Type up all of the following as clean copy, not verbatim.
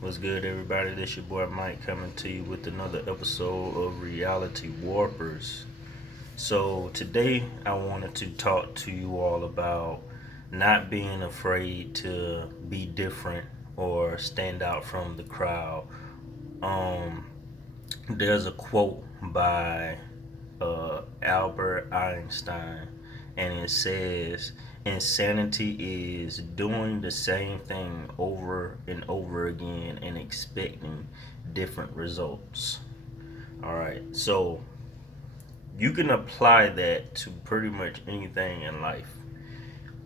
What's good, everybody? This your boy Mike coming to you with another episode of Reality Warpers. So, today I wanted to talk to you all about not being afraid to be different or stand out from the crowd. Um, there's a quote by Albert Einstein, and it says, "Insanity is doing the same thing over and over again and expecting different results." All right, so you can apply that to pretty much anything in life.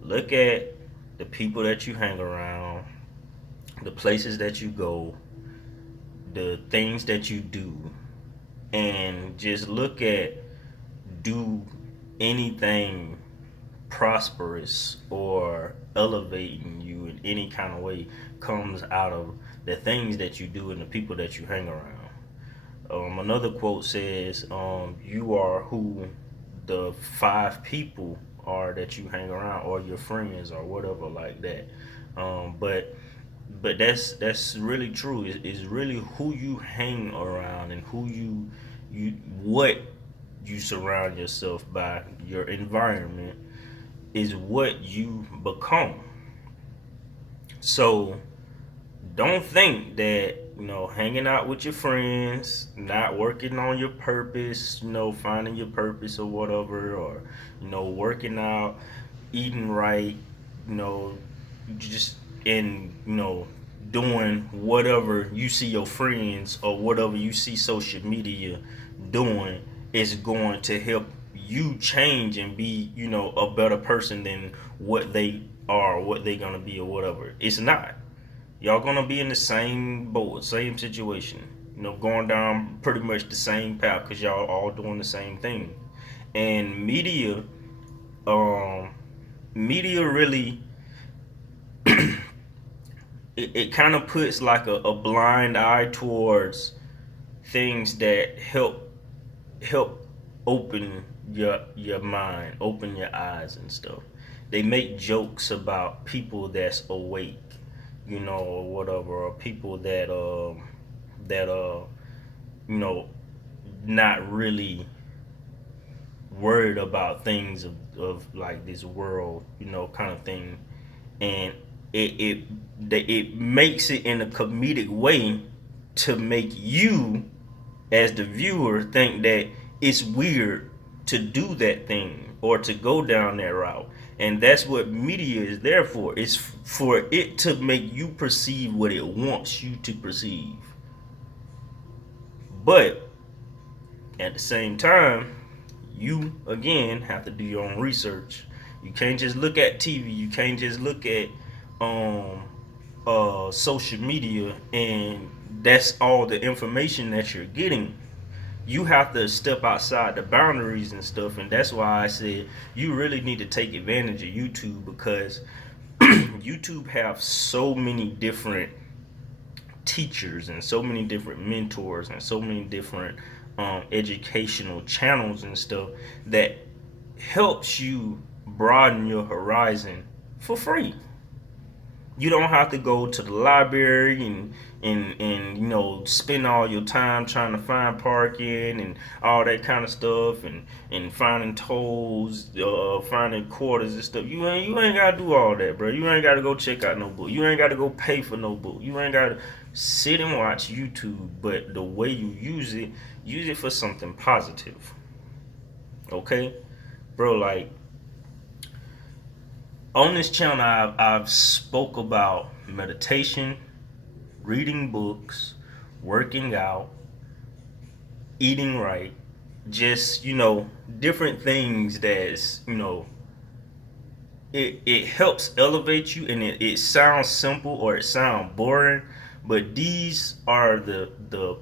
Look at the people that you hang around, the places that you go, the things that you do, and just look at, do anything prosperous or elevating you in any kind of way comes out of the things that you do and the people that you hang around. Another quote says, "You are who the five people are that you hang around, or your friends, or whatever like that." But that's really true. It's really who you hang around and who you what you surround yourself by. Your environment is what you become. So don't think that, hanging out with your friends, not working on your purpose, finding your purpose or whatever, or working out, eating right, you know just in doing whatever you see your friends or whatever you see social media doing is going to help you change and be a better person than what they are, what they're gonna be, or whatever. It's not. Y'all gonna be in the same boat, same situation, going down pretty much the same path because y'all all doing the same thing. And um media really it kind of puts like a blind eye towards things that help open your mind, open your eyes and stuff. They make jokes about people that's awake, or whatever, or people that you know not really worried about things of like this world, kind of thing. And it makes it in a comedic way to make you as the viewer think that it's weird to do that thing or to go down that route. And that's what media is there for. It's for it to make you perceive what it wants you to perceive. But at the same time, you again have to do your own research. You can't just look at TV. You can't just look at um social media and that's all the information that you're getting. You have to step outside the boundaries and stuff, and that's why I said you really need to take advantage of YouTube because YouTube have so many different teachers and so many different mentors and so many different educational channels and stuff that helps you broaden your horizon for free. You don't have to go to the library and spend all your time trying to find parking and all that kind of stuff and finding tolls, finding quarters and stuff. You ain't gotta do all that, bro. You ain't gotta go check out no book. You ain't gotta go pay for no book. You ain't gotta sit and watch YouTube. But the way you use it for something positive. Okay, bro. Like on this channel, I've spoke about meditation, reading books, working out, eating right, just different things that's it helps elevate you, and it sounds simple or it sounds boring, but these are the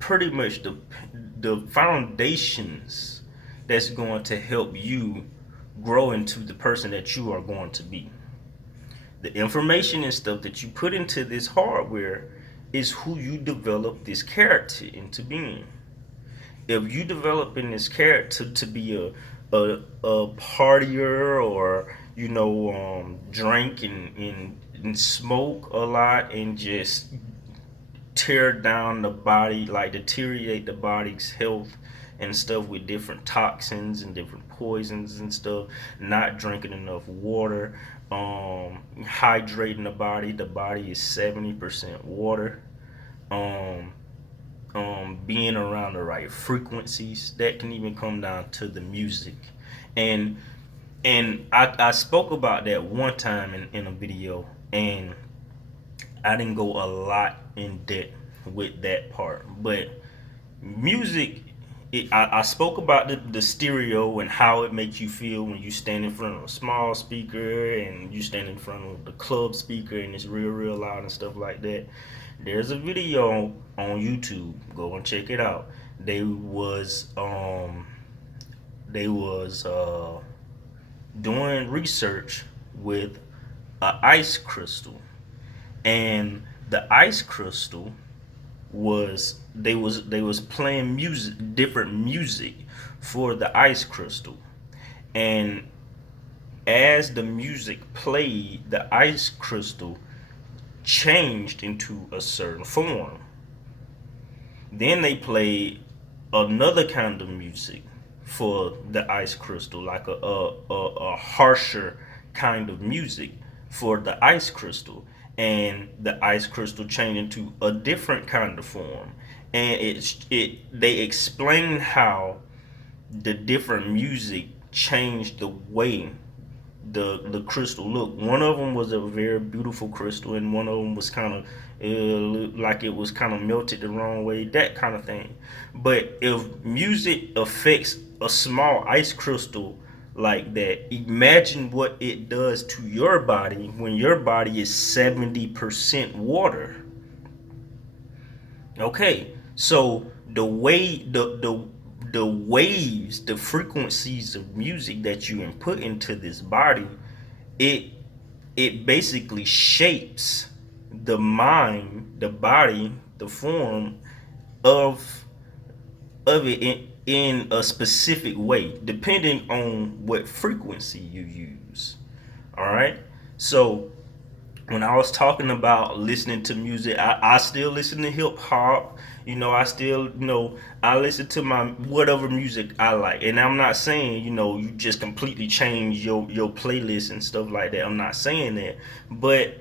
pretty much the foundations that's going to help you grow into the person that you are going to be. The information and stuff that you put into this hardware is who you develop this character into being. If you develop in this character to be a partier or drink and smoke a lot and just tear down the body, like deteriorate the body's health and stuff with different toxins and different poisons and stuff. Not drinking enough water, hydrating the body. The body is 70% water. Um, Being around the right frequencies. That can even come down to the music, and I spoke about that one time in a video, and I didn't go a lot in depth with that part. But music, I spoke about the stereo and how it makes you feel when you stand in front of a small speaker and you stand in front of the club speaker and it's real loud and stuff like that. There's a video on YouTube. Go and check it out. They was doing research with a ice crystal, and the ice crystal was playing music, different music for the ice crystal, and as the music played, the ice crystal changed into a certain form. Then they played another kind of music for the ice crystal, like a harsher kind of music for the ice crystal, and the ice crystal changed into a different kind of form. And they explain how the different music changed the way the crystal looked. One of them was a very beautiful crystal, and one of them was kind of like it was kind of melted the wrong way, that kind of thing. But if music affects a small ice crystal like that, imagine what it does to your body when your body is 70% water. Okay, so the waves, the frequencies of music that you input into this body, it it basically shapes the mind, the body, the form of it in a specific way, depending on what frequency you use. All right. So when I was talking about listening to music, I still listen to hip hop. I still, I listen to my whatever music I like. And I'm not saying, you just completely change your playlist and stuff like that. I'm not saying that. But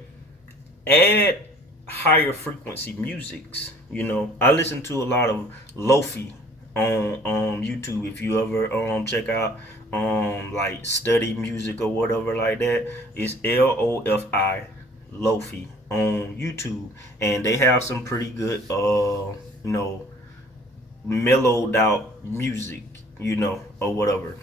add higher frequency musics. I listen to a lot of lofi on YouTube. If you ever check out like study music or whatever like that, it's lofi on YouTube, and they have some pretty good mellowed out music, or whatever.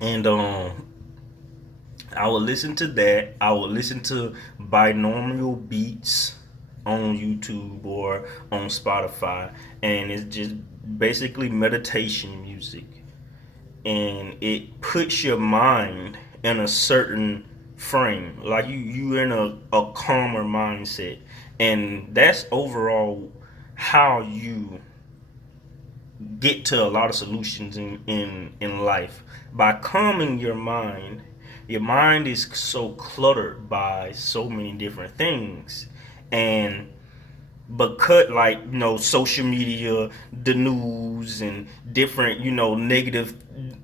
And I would listen to that. I would listen to binaural beats on YouTube or on Spotify, and it's just basically meditation music, and it puts your mind in a certain frame, like you in a calmer mindset, and that's overall how you get to a lot of solutions in life, by calming your mind. Your mind is so cluttered by so many different things, and but cut, like social media, the news, and different negative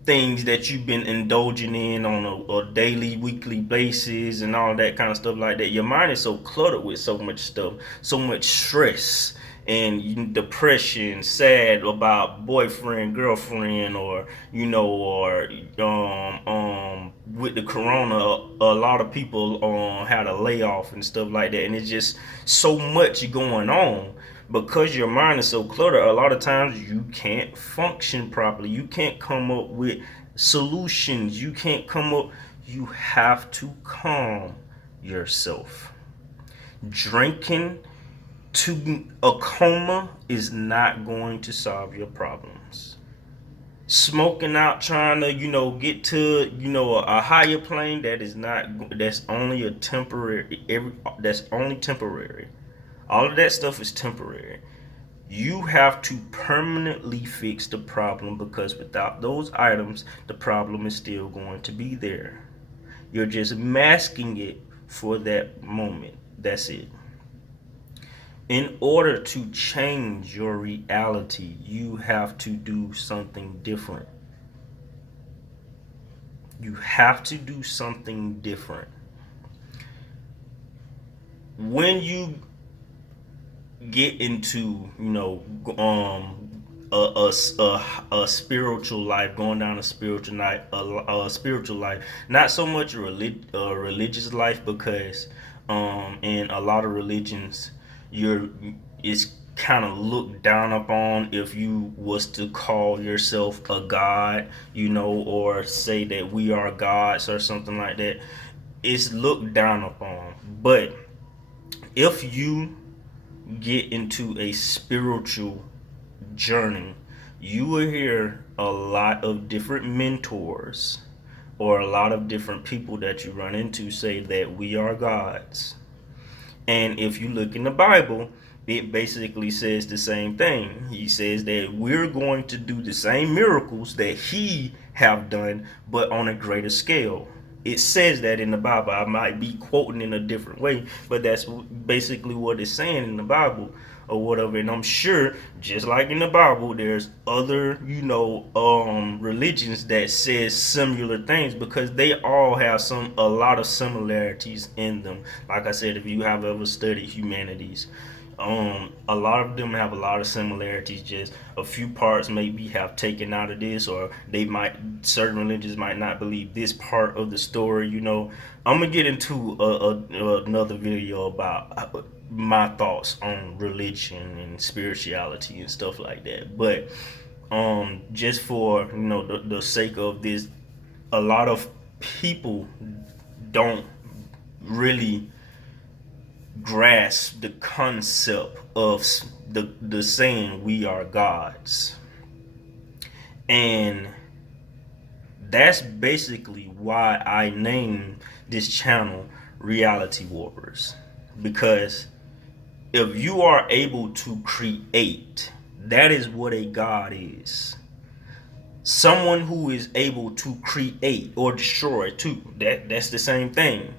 things that you've been indulging in on a daily, weekly basis, and all that kind of stuff like that. Your mind is so cluttered with so much stuff, so much stress and depression, sad about boyfriend, girlfriend, or with the corona, a lot of people had a layoff and stuff like that, and it's just so much going on. Because your mind is so cluttered, a lot of times you can't function properly, you can't come up with solutions, you have to calm yourself. Drinking to a coma is not going to solve your problems. Smoking out, trying to get to a higher plane, that's only a temporary. That's only temporary. All of that stuff is temporary. You have to permanently fix the problem, because without those items, the problem is still going to be there. You're just masking it for that moment. That's it. In order to change your reality, you have to do something different. You have to do something different. When you get into, a spiritual life, going down a spiritual life, a spiritual life, not so much a religious life, because in a lot of religions, you're it's kind of looked down upon if you was to call yourself a god, or say that we are gods or something like that. It's looked down upon. But if you get into a spiritual journey, you will hear a lot of different mentors or a lot of different people that you run into say that we are gods. And if you look in the Bible, it basically says the same thing. He says that we're going to do the same miracles that he have done, but on a greater scale. It says that in the Bible. I might be quoting in a different way, but that's basically what it's saying in the Bible or whatever. And I'm sure, just like in the Bible, there's other, religions that says similar things, because they all have a lot of similarities in them. Like I said, if you have ever studied humanities, a lot of them have a lot of similarities. Just a few parts maybe have taken out of this, or certain religions might not believe this part of the story. I'm gonna get into another video about my thoughts on religion and spirituality and stuff like that. But just for the sake of this, a lot of people don't really grasp the concept of the saying we are gods. And that's basically why I named this channel Reality Warpers. Because if you are able to create, that is what a god is. Someone who is able to create or destroy too. That's the same thing.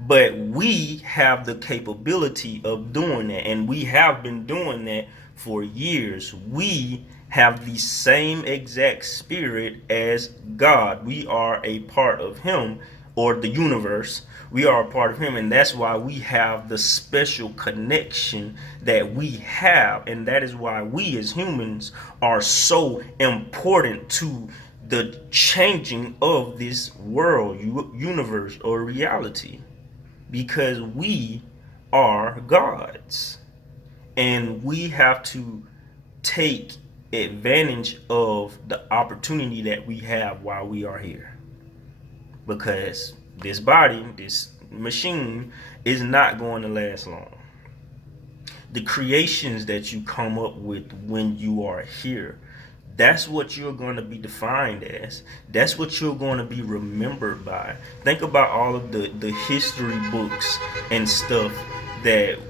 But we have the capability of doing that, and we have been doing that for years. We have the same exact spirit as God. We are a part of Him, or the universe. We are a part of Him, and that's why we have the special connection that we have, and that is why we as humans are so important to the changing of this world, universe, or reality. Because we are gods, and we have to take advantage of the opportunity that we have while we are here, because this body, this machine, is not going to last long. The creations that you come up with when you are here, that's what you're going to be defined as. That's what you're going to be remembered by. Think about all of the history books and stuff that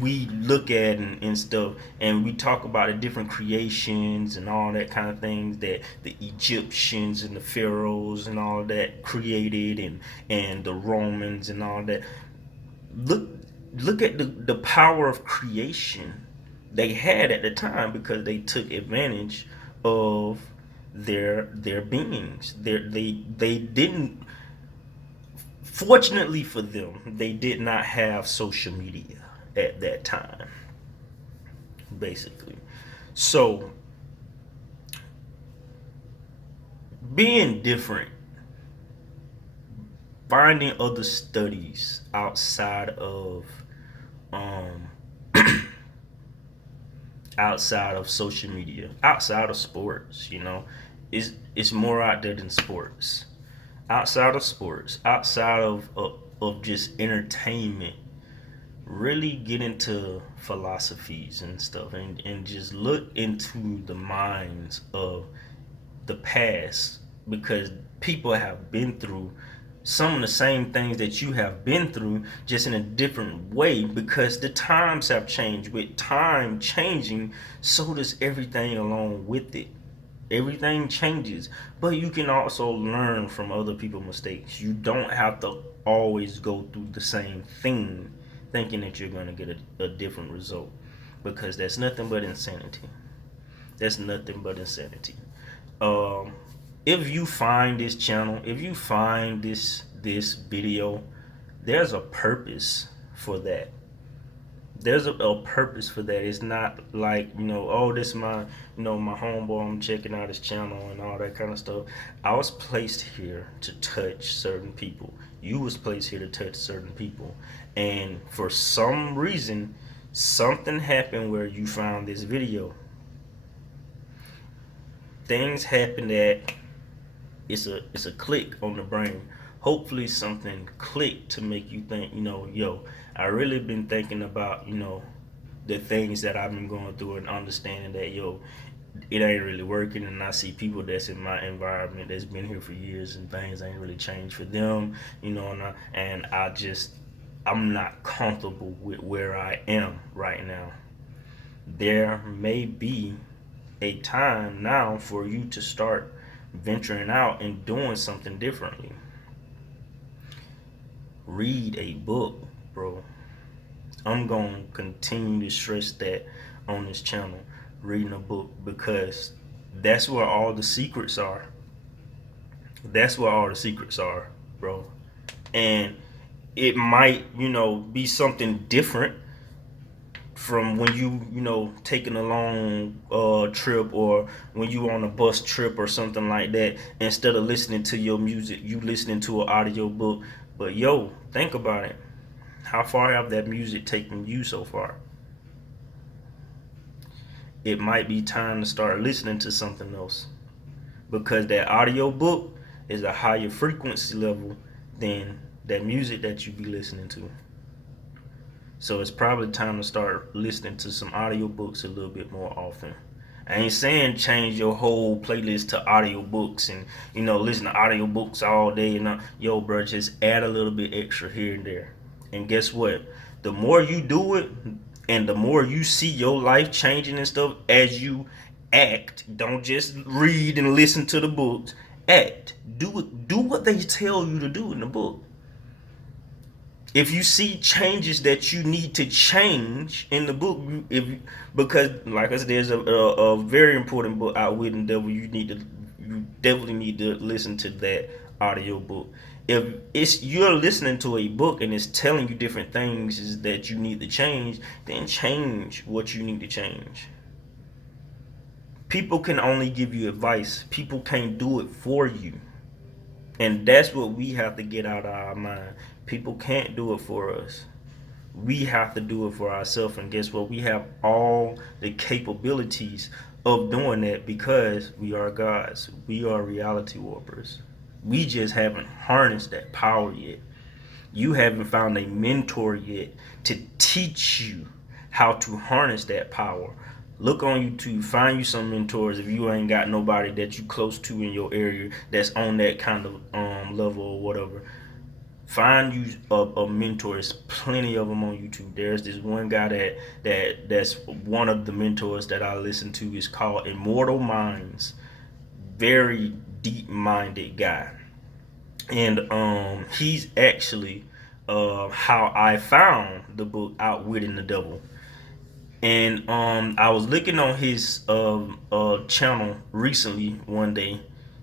we look at and stuff, and we talk about the different creations and all that kind of things that the Egyptians and the pharaohs and all that created, and the Romans and all that. Look at the power of creation they had at the time, because they took advantage of their beings. They didn't. Fortunately for them, they did not have social media at that time, basically. So being different, finding other studies outside of um outside of social media, outside of sports, it's more out there than sports. Outside of sports, outside of just entertainment, really get into philosophies and stuff, and just look into the minds of the past, because people have been through some of the same things that you have been through, just in a different way, because the times have changed. With time changing, so does everything along with it. Everything changes, but you can also learn from other people's mistakes. You don't have to always go through the same thing thinking that you're going to get a different result, because that's nothing but insanity. That's nothing but insanity. Um, if you find this channel, if you find this video, there's a purpose for that. There's a purpose for that. It's not like, oh, this is my, my homeboy, I'm checking out his channel and all that kind of stuff. I was placed here to touch certain people. You was placed here to touch certain people. And for some reason, something happened where you found this video. Things happen that it's a click on the brain. Hopefully something clicked to make you think, yo, I really been thinking about, the things that I've been going through, and understanding that, yo, it ain't really working. And I see people that's in my environment that's been here for years and things ain't really changed for them, I'm not comfortable with where I am right now. There may be a time now for you to start venturing out and doing something differently. Read a book, bro. I'm going to continue to stress that on this channel. Reading a book, because that's where all the secrets are. That's where all the secrets are, bro. And it might, be something different from when you taking a long trip, or when you on a bus trip or something like that. Instead of listening to your music, you listening to an audio book. But yo, think about it. How far have that music taken you so far? It might be time to start listening to something else, because that audio book is a higher frequency level than that music that you be listening to. So it's probably time to start listening to some audiobooks a little bit more often. I ain't saying change your whole playlist to audiobooks and listen to audiobooks all day. Yo, bro, just add a little bit extra here and there. And guess what? The more you do it, and the more you see your life changing and stuff as you act. Don't just read and listen to the books. Act. Do it. Do what they tell you to do in the book. If you see changes that you need to change in the book, because like I said, there's a very important book, Outwitting the Devil. You definitely need to listen to that audio book. If you're listening to a book and it's telling you different things that you need to change, then change what you need to change. People can only give you advice. People can't do it for you. And that's what we have to get out of our mind. People can't do it for us. We have to do it for ourselves. And guess what? We have all the capabilities of doing that, because we are gods. We are reality warpers. We just haven't harnessed that power yet. You haven't found a mentor yet to teach you how to harness that power. Look on YouTube, find you some mentors if you ain't got nobody that you close to in your area that's on that kind of level or whatever. Find you a mentor. There's plenty of them on YouTube. There's this one guy that's one of the mentors that I listen to. Is called Immortal Minds. Very deep-minded guy, and he's actually how I found the book Outwitting the Devil. And I was looking on his channel recently one day,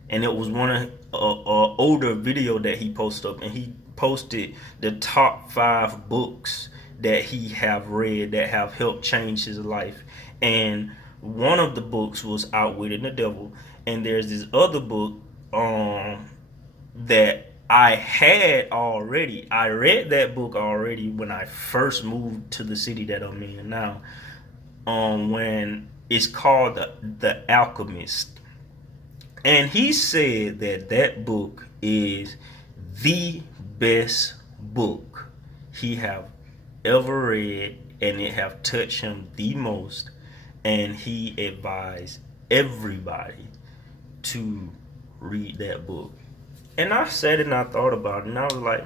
and it was one of older video that he posted up, and he posted the top 5 books that he have read that have helped change his life. And one of the books was Outwitting the Devil, and there's this other book that I had already. I read that book already when I first moved to the city that I'm in now. When it's called the Alchemist, and he said that book is the best book he have ever read, and it have touched him the most, and he advised everybody to read that book. And I said it and I thought about it, and I was like,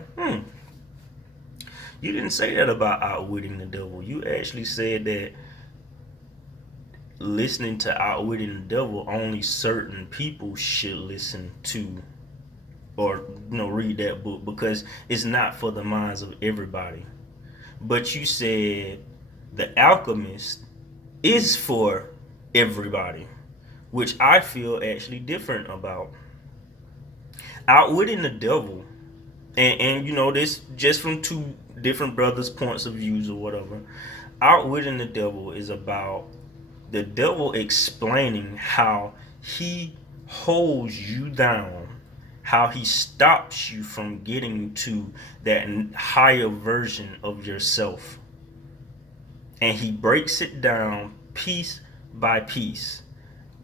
you didn't say that about Outwitting the Devil. You actually said that listening to Outwitting the Devil, only certain people should listen to or read that book, because it's not for the minds of everybody. But you said The Alchemist is for everybody, which I feel actually different about. Outwitting the Devil, and you know this just from two different brothers' points of views or whatever. Outwitting the Devil is about the devil explaining how he holds you down, how he stops you from getting to that higher version of yourself. And he breaks it down piece by piece.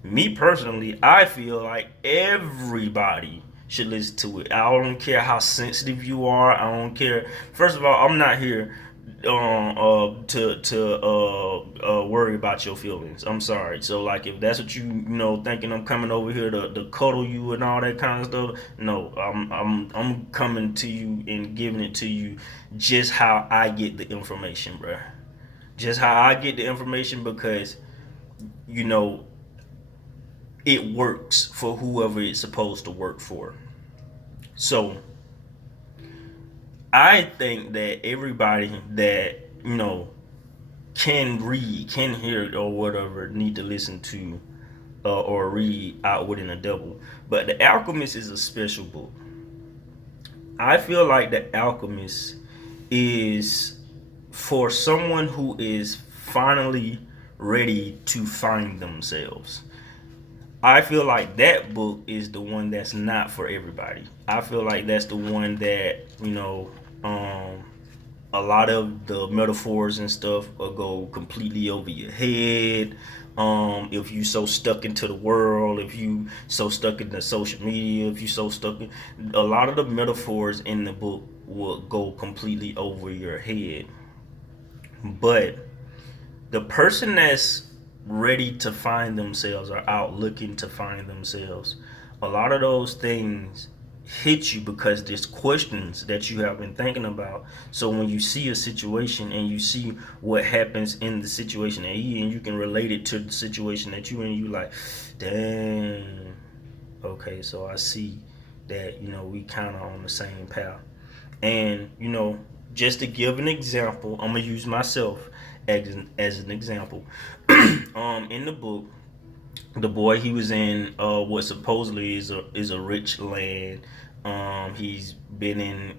Me personally, I feel like everybody should listen to it. I don't care how sensitive you are. I don't care. First of all, I'm not here to worry about your feelings. I'm sorry. So like, if that's what you know thinking I'm coming over here to cuddle you and all that kind of stuff, no, I'm coming to you and giving it to you just how I get the information, bruh. Just how I get the information, because you know it works for whoever it's supposed to work for. So I think that everybody that can read, can hear, or whatever need to listen to or read Outwitting the Devil. But The Alchemist is a special book. I feel like The Alchemist is for someone who is finally ready to find themselves. I feel like that book is the one that's not for everybody. I feel like that's the one that, a lot of the metaphors and stuff will go completely over your head. If you so stuck into the world, if you so stuck into social media, if you so stuck in, a lot of the metaphors in the book will go completely over your head. But the person that's ready to find themselves or out looking to find themselves, a lot of those things hit you because there's questions that you have been thinking about. So when you see a situation and you see what happens in the situation that he, and you can relate it to the situation that you in, you like, dang, okay, so I see that we kind of on the same path. And just to give an example, I'm gonna use myself as an example. In the book, the boy, he was in what supposedly is a rich land. He's been in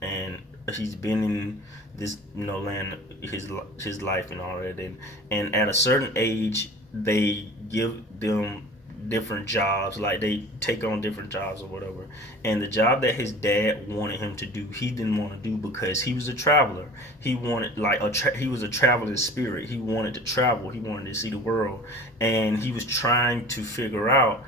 and he's been in this land his life and all that, and at a certain age they give them different jobs, like they take on different jobs or whatever. And the job that his dad wanted him to do, he didn't want to do because he was a traveler. He wanted like he was a traveling spirit. He wanted to travel. He wanted to see the world, and he was trying to figure out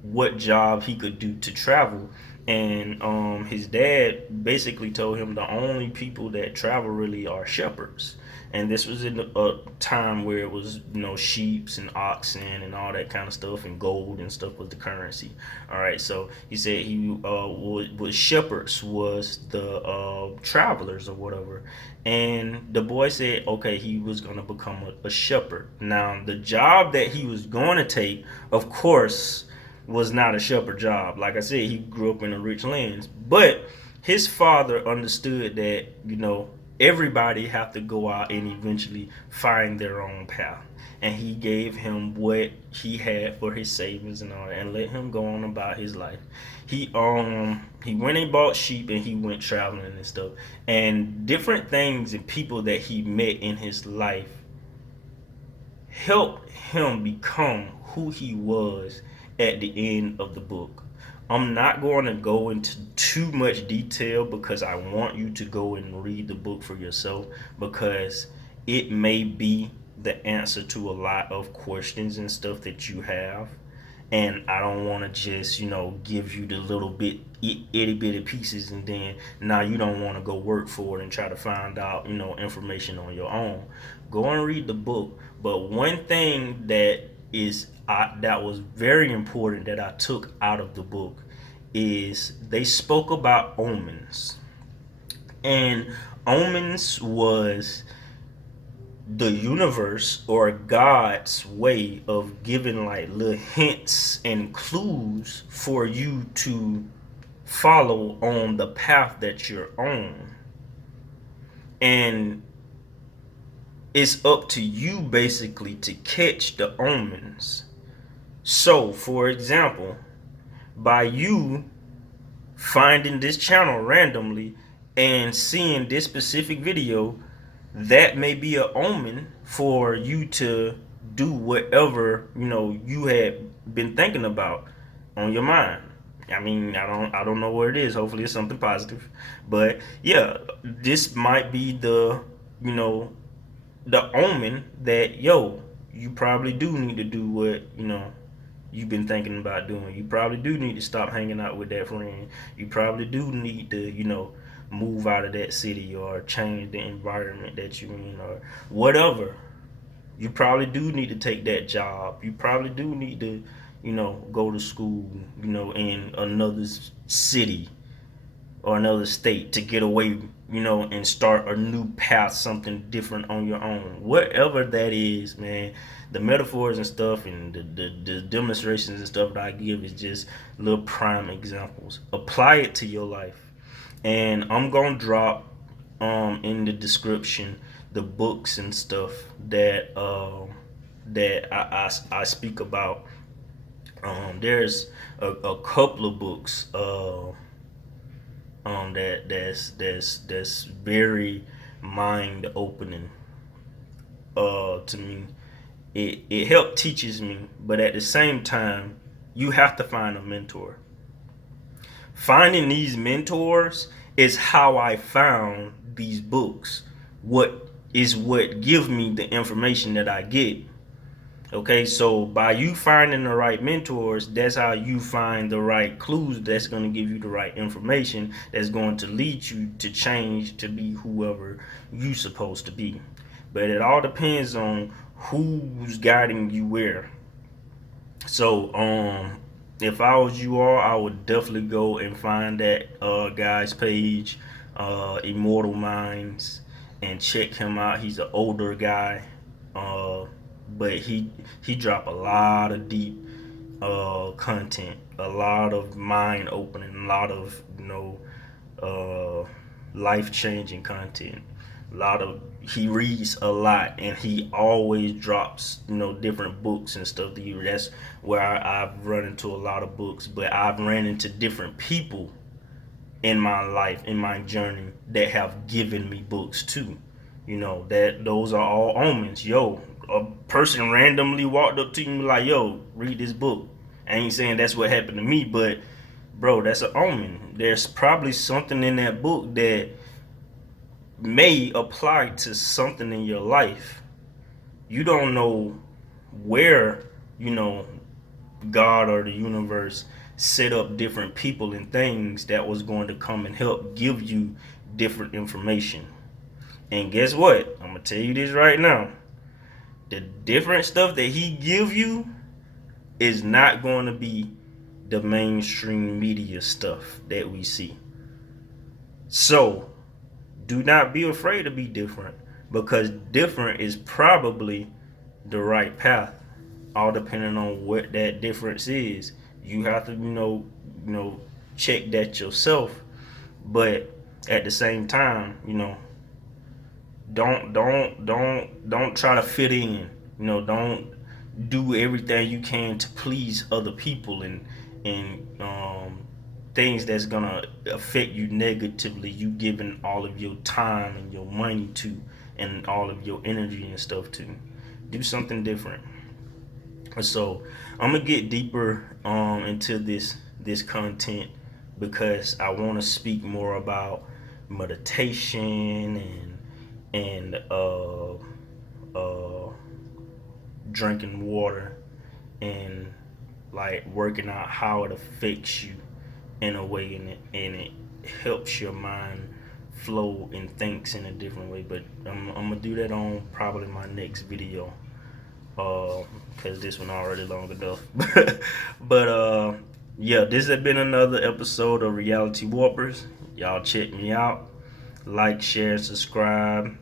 what job he could do to travel. And his dad basically told him the only people that travel really are shepherds. And this was in a time where it was sheeps and oxen and all that kind of stuff, and gold and stuff was the currency. All right, so he said he was shepherds was the travelers or whatever. And the boy said okay, he was going to become a shepherd. Now the job that he was going to take, of course, was not a shepherd job. Like I said, he grew up in a rich lands, but his father understood that everybody have to go out and eventually find their own path, and he gave him what he had for his savings and all that, and let him go on about his life. He went and bought sheep, and he went traveling and stuff, and different things and people that he met in his life helped him become who he was at the end of the book. I'm not going to go into too much detail because I want you to go and read the book for yourself, because it may be the answer to a lot of questions and stuff that you have. And I don't want to just, give you the little bit itty bitty pieces, and then now you don't want to go work for it and try to find out, information on your own. Go and read the book. But one thing that was very important that I took out of the book is they spoke about omens. And omens was the universe or God's way of giving like little hints and clues for you to follow on the path that you're on. And it's up to you basically to catch the omens. So, for example, by you finding this channel randomly and seeing this specific video, that may be an omen for you to do whatever you had been thinking about on your mind. I mean, I don't know what it is. Hopefully it's something positive. But yeah, this might be you know the omen that, you probably do need to do what you've been thinking about doing. You probably do need to stop hanging out with that friend. You probably do need to move out of that city or change the environment that you're in or whatever. You probably do need to take that job. You probably do need to go to school in another city or another state to get away, and start a new path, something different on your own. Whatever that is, man, the metaphors and stuff and the demonstrations and stuff that I give is just little prime examples. Apply it to your life. And I'm going to drop in the description the books and stuff that I speak about. There's a couple of books that's very mind opening to me. It helped teaches me, but at the same time, you have to find a mentor. Finding these mentors is how I found these books. What give me the information that I get. Okay, so by you finding the right mentors, that's how you find the right clues that's going to give you the right information that's going to lead you to change to be whoever you're supposed to be. But it all depends on who's guiding you where. So, if I was you all, I would definitely go and find that guy's page, Immortal Minds, and check him out. He's an older guy. But he dropped a lot of deep content, a lot of mind opening, a lot of life changing content. He reads a lot, and he always drops different books and stuff. That's where I've run into a lot of books, but I've ran into different people in my life, in my journey, that have given me books too. That those are all omens. A person randomly walked up to you like, read this book. I ain't saying that's what happened to me, but bro, that's an omen. There's probably something in that book that may apply to something in your life. You don't know where, God or the universe set up different people and things that was going to come and help give you different information. And guess what? I'm going to tell you this right now. The different stuff that he give you is not going to be the mainstream media stuff that we see. So do not be afraid to be different, because different is probably the right path, all depending on what that difference is. You have to check that yourself, but at the same time, don't try to fit in. Don't do everything you can to please other people and things that's gonna affect you negatively. You giving all of your time and your money to, and all of your energy and stuff to. Do something different. So I'm gonna get deeper into this content, because I want to speak more about meditation and drinking water, and like working out how it affects you in a way, and it helps your mind flow and thinks in a different way. But I'm gonna do that on probably my next video, because this one already long enough. But yeah, this has been another episode of Reality Warpers. Y'all check me out, like, share, subscribe,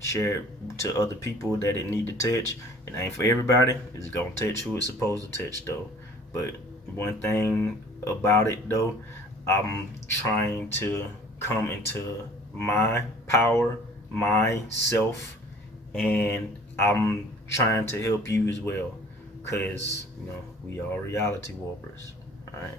share it to other people that it need to touch. It ain't for everybody. It's gonna touch who it's supposed to touch though. But one thing about it though, I'm trying to come into my power, myself, and I'm trying to help you as well. Cause we are reality warpers. All right.